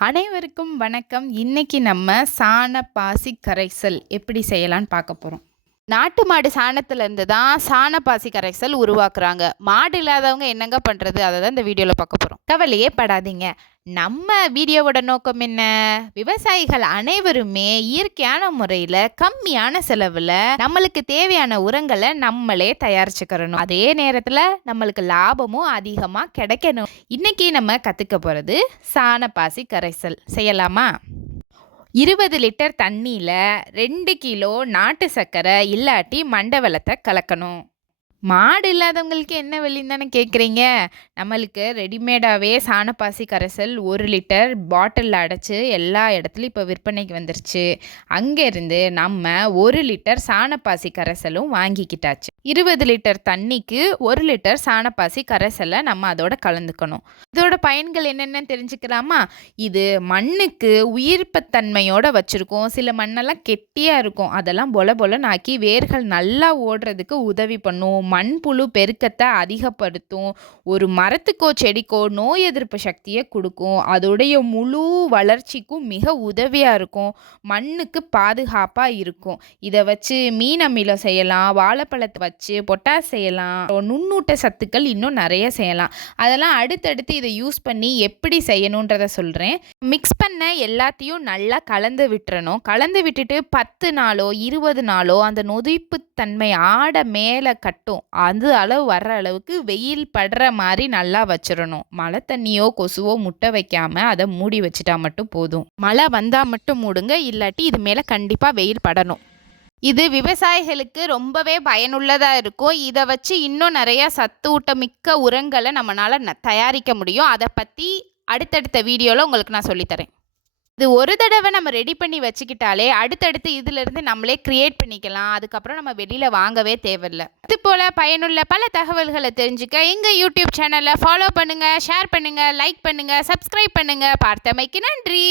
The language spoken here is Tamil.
அனைவருக்கும் வணக்கம். இன்னைக்கு நம்ம சாண பாசி கரைசல் எப்படி செய்யலான்னு பார்க்க போகிறோம் நாட்டு மாடு சாணத்துலேருந்து தான் சாண பாசி கரைசல் உருவாக்குறாங்க. மாடு இல்லாதவங்க என்னங்க பண்ணுறது அதை தான் இந்த வீடியோவில் பார்க்க போகிறோம் கவலையே படாதீங்க. நம்ம வீடியோவோட நோக்கம் என்ன? விவசாயிகள் அனைவருமே இயற்கையான முறையில் கம்மியான செலவில் நம்மளுக்கு தேவையான உரங்களை நம்மளே தயாரிச்சுக்கிறணும். அதே நேரத்தில் நம்மளுக்கு லாபமும் அதிகமாக கிடைக்கணும். இன்னைக்கு நம்ம கற்றுக்க போகிறது சாணப்பாசி கரைசல். செய்யலாமா? இருபது லிட்டர் தண்ணியில் ரெண்டு கிலோ நாட்டு சர்க்கரை இல்லாட்டி மண்டவளத்தை கலக்கணும். மாடு இல்லாதவங்களுக்கு என்ன வெளின்னு தானே கேட்குறீங்க நம்மளுக்கு ரெடிமேடாகவே சாணப்பாசி கரைசல் ஒரு லிட்டர் பாட்டிலில் அடைச்சி எல்லா இடத்துலையும் இப்போ விற்பனைக்கு வந்துருச்சு. அங்கேருந்து நம்ம ஒரு லிட்டர் சாணப்பாசி கரைசலும் வாங்கிக்கிட்டாச்சு. இருபது லிட்டர் தண்ணிக்கு ஒரு லிட்டர் சாணப்பாசி கரைசலை நம்ம அதோட கலந்துக்கணும். இதோட பயன்கள் என்னென்னு தெரிஞ்சுக்கலாமா? இது மண்ணுக்கு உயிர்ப்புத்தன்மையோட வச்சுருக்கோம். சில மண்ணெல்லாம் கெட்டியாக இருக்கும். அதெல்லாம் பொல பொலன்னு ஆக்கி வேர்கள் நல்லா ஓடுறதுக்கு உதவி பண்ணும். மண்புழு பெருக்கத்தை அதிகப்படுத்தும். ஒரு மரத்துக்கோ செடிக்கோ நோய் எதிர்ப்பு சக்தியை கொடுக்கும். அதோடைய முழு வளர்ச்சிக்கும் மிக உதவியாக இருக்கும். மண்ணுக்கு பாதுகாப்பாக இருக்கும். இதை வச்சு மீன் அமிலம் செய்யலாம் வாழைப்பழத்தை வச்சு பொட்டாஸ் செய்யலாம். நுண்ணூட்ட சத்துக்கள் இன்னும் நிறைய செய்யலாம். அதெல்லாம் அடுத்தடுத்து இதை யூஸ் பண்ணி எப்படி செய்யணுன்றத சொல்கிறேன் மிக்ஸ் பண்ண எல்லாத்தையும் நல்லா கலந்து விட்டுறணும். கலந்து விட்டுட்டு பத்து நாளோ இருபது நாளோ அந்த நொதிப்பு தன்மை ஆட மேலே கட்டும். அது அளவு வர்ற அளவுக்கு வெயில் படுற மாதிரி நல்லா வச்சிடணும். மழை தண்ணியோ கொசுவோ முட்டை வைக்காம அதை மூடி வச்சுட்டா மட்டும் போதும். மழை வந்தால் மட்டும் மூடுங்க. இல்லாட்டி இது மேலே கண்டிப்பாக வெயில் படணும். இது விவசாயிகளுக்கு ரொம்பவே பயனுள்ளதாக இருக்கும். இதை வச்சு இன்னும் நிறைய சத்துவூட்டமிக்க உரங்களை நம்மளால் தயாரிக்க முடியும். அதை பற்றி அடுத்தடுத்த வீடியோவில் உங்களுக்கு நான் சொல்லித்தரேன் இது ஒரு தடவை நம்ம ரெடி பண்ணி வச்சுக்கிட்டாலே அடுத்தடுத்து இதிலிருந்து நம்மளே க்ரியேட் பண்ணிக்கலாம். அதுக்கப்புறம் நம்ம வெளியில் வாங்கவே தேவையில்லை. இது போல் பயனுள்ள பல தகவல்களை தெரிஞ்சுக்க எங்கள் யூடியூப் சேனலை ஃபாலோ பண்ணுங்கள் ஷேர் பண்ணுங்கள் லைக் பண்ணுங்கள் சப்ஸ்கிரைப் பண்ணுங்கள் பார்த்தமைக்கு நன்றி!